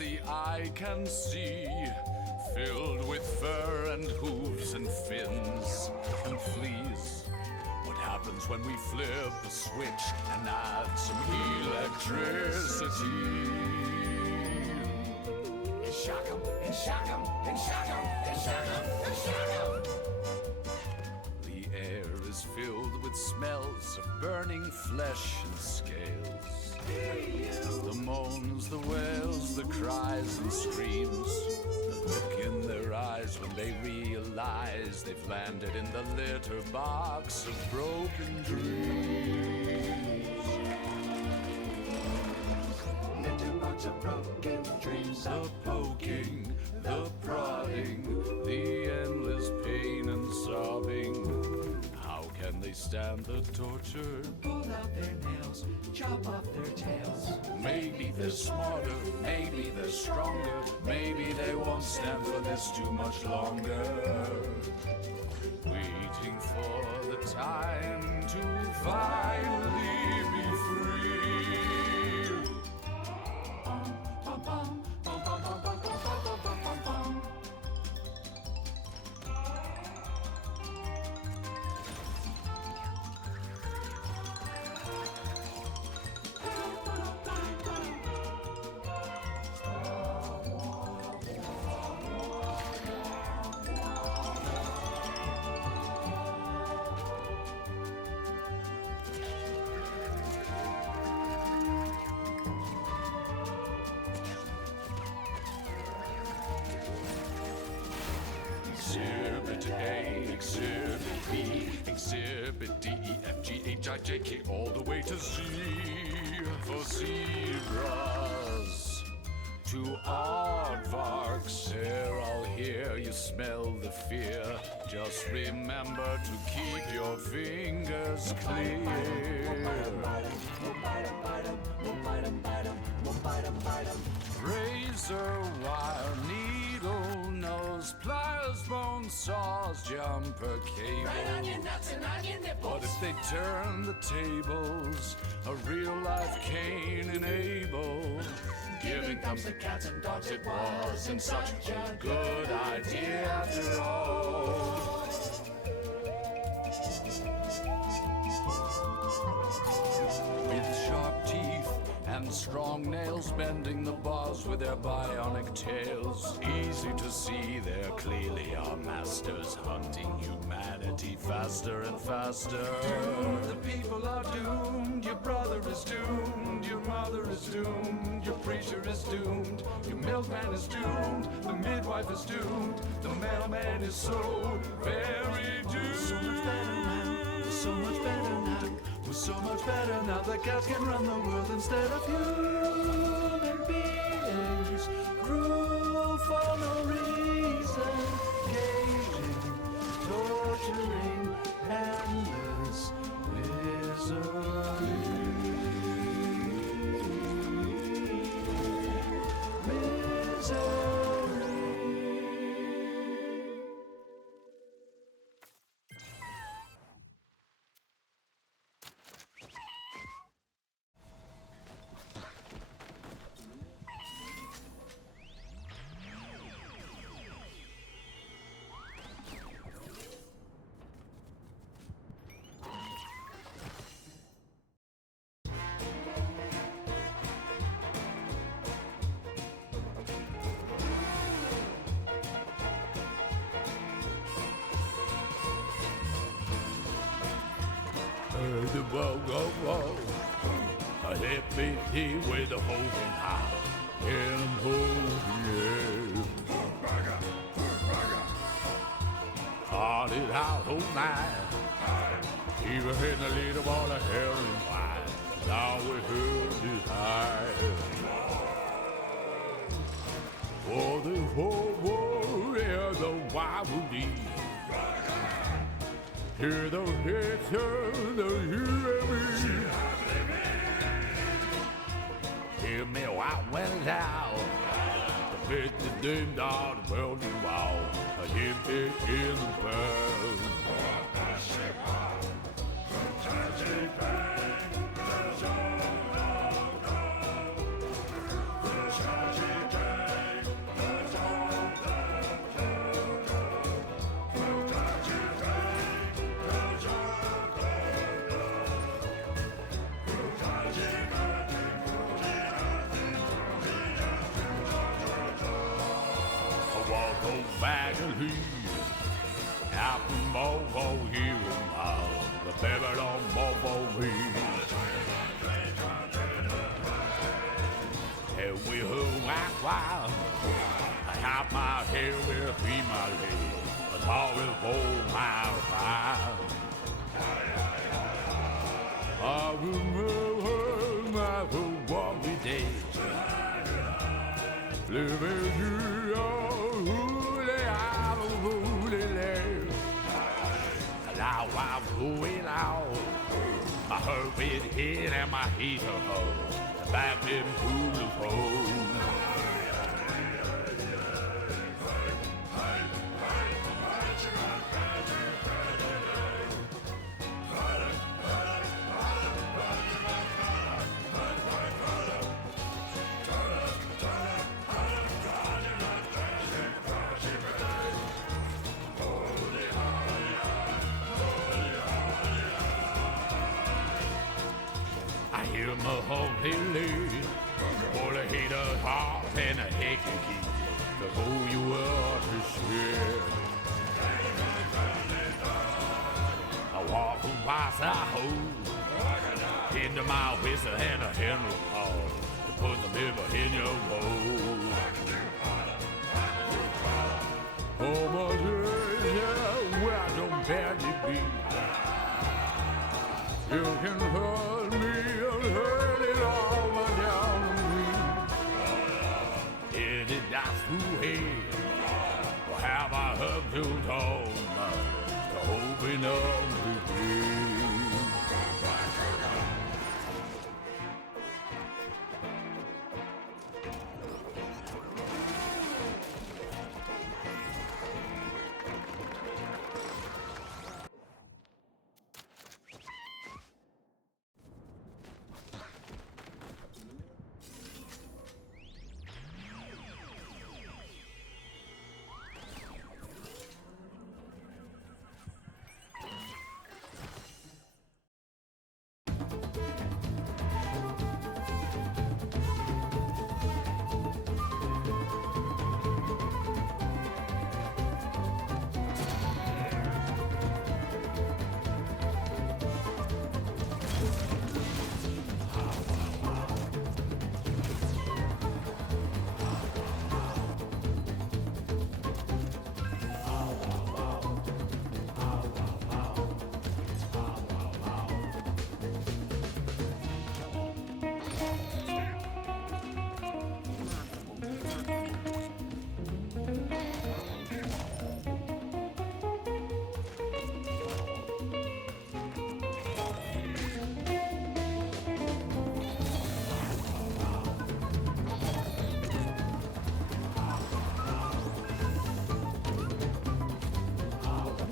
the eye can see, filled with fur and hooves and fins and fleas. What happens when we flip a switch and add some electricity? And shock 'em, and shock 'em, and shock 'em, and shock 'em, and shock 'em. The air is filled with smells of burning flesh and scales. The moans, the wails, the cries and screams, the look in their eyes when they realize they've landed in the litter box of broken dreams. Litter box of broken dreams. The poking, the prodding, the endless pain and sobbing. How can they stand the torture? Pull out their nails, chop off their tails. Maybe they're smarter, maybe they're stronger, maybe they won't stand for this too much longer. Waiting for the time to finally be free. Bum, bum, bum, bum, bum, bum, bum, bum, bum, bum, bum. Exhibit A, Exhibit B, Exhibit D, E, F, G, H, I, J, K, all the way to Z for zebras. To aardvarks, they're all here, you smell the fear. Just remember to keep your fingers clear. Razor wire, needle nose, pliers, bone saws, jumper cables. Right on your nuts and on your nipples. What if they turn the tables? A real life Cain and Abel. Giving thumbs to cats and dogs, it wasn't such a good idea after all. With sharp teeth and strong nails, bending the bars with their bionic tails. Easy to see they're clearly our masters, hunting humanity faster and faster. The people are doomed, your brother is doomed, your mother is doomed, your preacher is doomed, your milkman is doomed, the midwife is doomed, the mailman is so very doomed. So much better now, so much better now. We're so much better now that cats can run the world instead of human beings. Cruel for no reason, caging, torturing, endless misery. Whoa, whoa, whoa. A hippie tea with a holding high. And holding, parted out all night. Even hitting a little ball of hell and wine. Now we heard it high. For the whole world, yeah, the wild will lead. Hear the hits, the you and me. Hear me out when out. The bit the dim down, the world you out. A hip it in the bell. go back and leave. Apple mofo here the baby don't mofo me. And we who act wild. I have my hair will be my leg. But all will hold my fire. I remember my walking days. Living here, who they are, who they live. Now I'm going out. I heard it hit and my heat a hole. Back in pool of home. I hear my holy lady, all the haters heart and a aching key, to who you are to share. I walk across the hole, into my whistle and a handle call, to put the liver in your bowl. Oh, my dear, where don't barely be. You can hurt me and hurt it all down to me. Is it that's too hate? Or have I hurt too tall to open up the gate?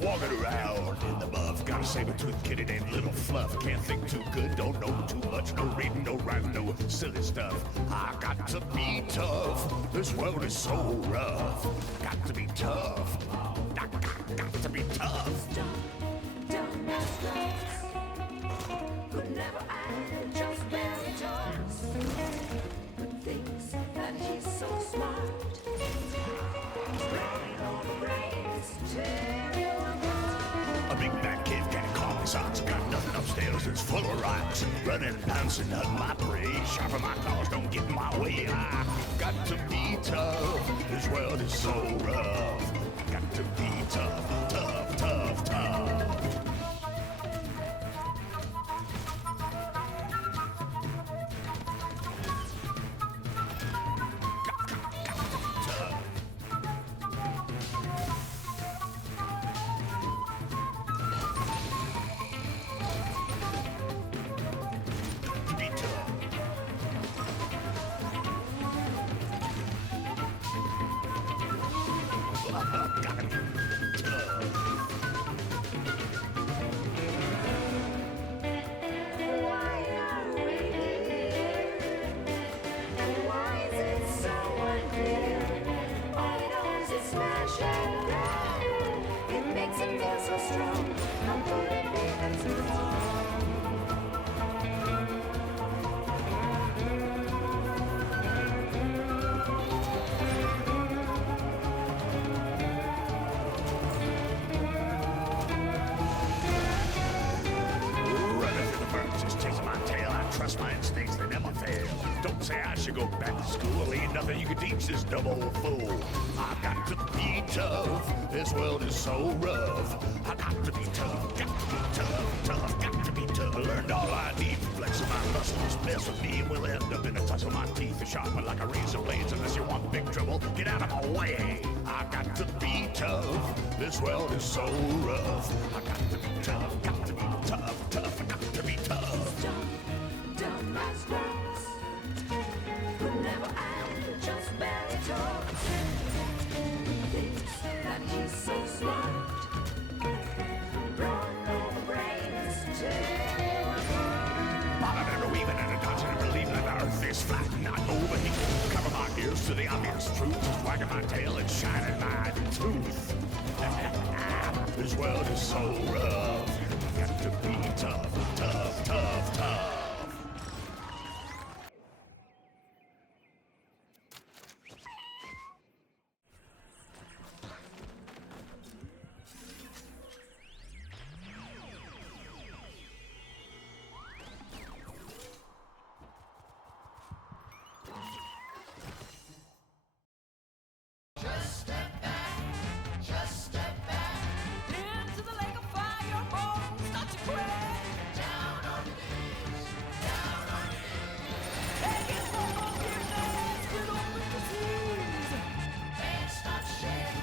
Walking around in the buff, got a saber-tooth kitty named Little Fluff. Can't think too good, don't know too much, no reading, no writing, no silly stuff. I got to be tough, this world is so rough. Got to be tough, I got to be tough. Don't mess up. Could never act just very talks. But thinks that he's so smart. Running on the brains, tear you apart. A big bad kid can't call me socks. Got nothing upstairs, it's full of rocks. Running and bouncing on my prey. Sharpen my claws, don't get in my way. I got to be tough, this world is so rough. Got to be tough, tough, tough, tough. say I should go back to school. Ain't nothing you can teach this dumb old fool. I got to be tough. This world is so rough. I got to be tough. Got to be tough. Tough. Got to be tough. I learned all I need from flexing my muscles. Mess with me and we'll end up in a tussle. My teeth are sharpened like a razor blades. Unless you want big trouble, get out of my way. I got to be tough. This world is so rough. I got to be tough. Got to be tough. Tough. I got to be tough. Dumb rascals who never act, just barely talks. Thinks that he's so smart. Run over brains too. Bobbing and weaving and dodging and believing that the earth is flat and not overheating. Cover my ears to the obvious truth. Just wagging my tail and shining my tooth. This world is so rough. Got to be tough, tough, tough, tough. Into the lake of fire, bones, not to quit. Down on your knees, down on your knees. Begging for forgiveness, get over disease. Face not shame,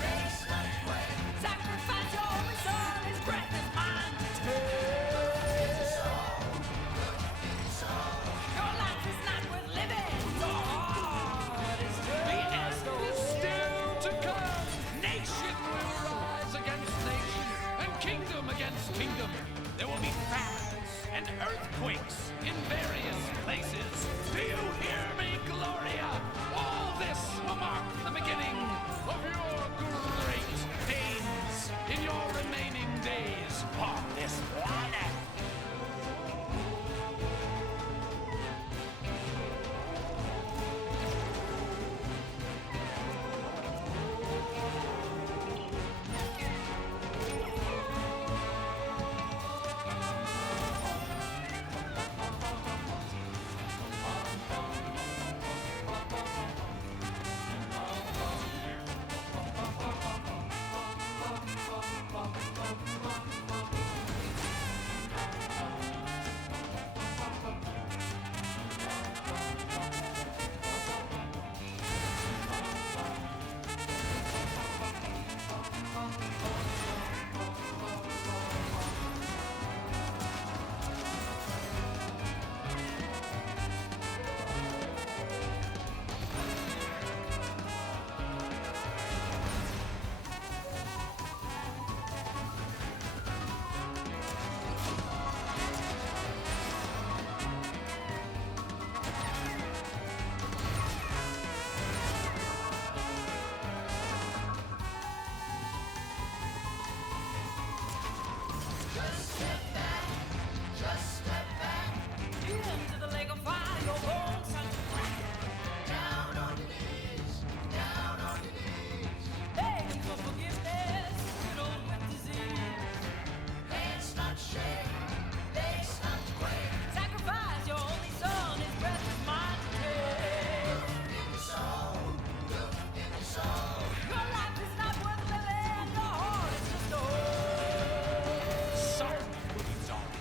face not quit. Sacrifice your only son, his breath is mine to take. Your life is not worth living, your heart is dead. The end is still to come. Nation will rise against nation, and kingdom against kingdom. There will be famines and earthquakes in various places. Do you hear me, Gloria? All this will mark the beginning of your great pains in your remaining days on this planet. Into the lake of fire, your bones are to crack. Down on your knees, down on your knees. Begging for forgiveness, riddled with disease. Face not shame, face not quake. Sacrifice your only son, his breath is mine to take. Look in your soul, look in your soul. Your life is not worth living, your heart is just old. Sorry will be sorry,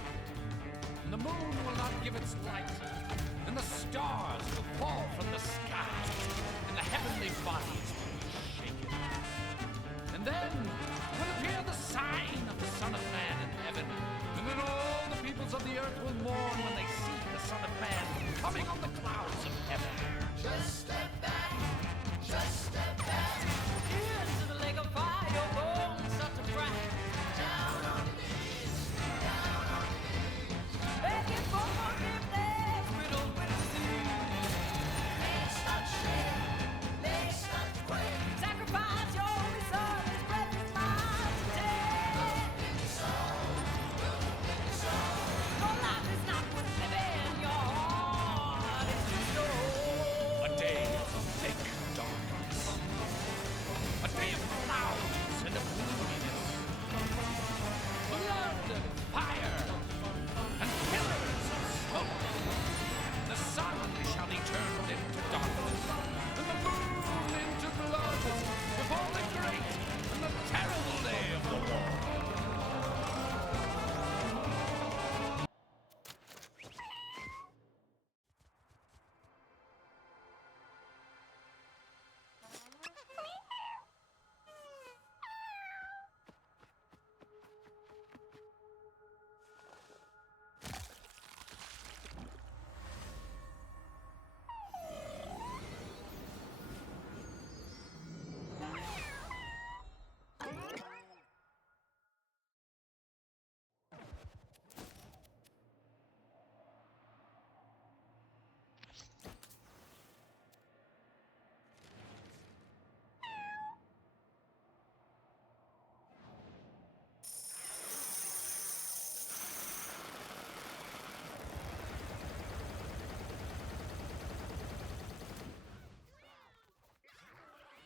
and the moon will not give its light, and the stars will fall from the sky, and the heavenly bodies will be shaken. And then will appear the sign of the Son of Man in heaven, and then all the peoples of the earth will mourn when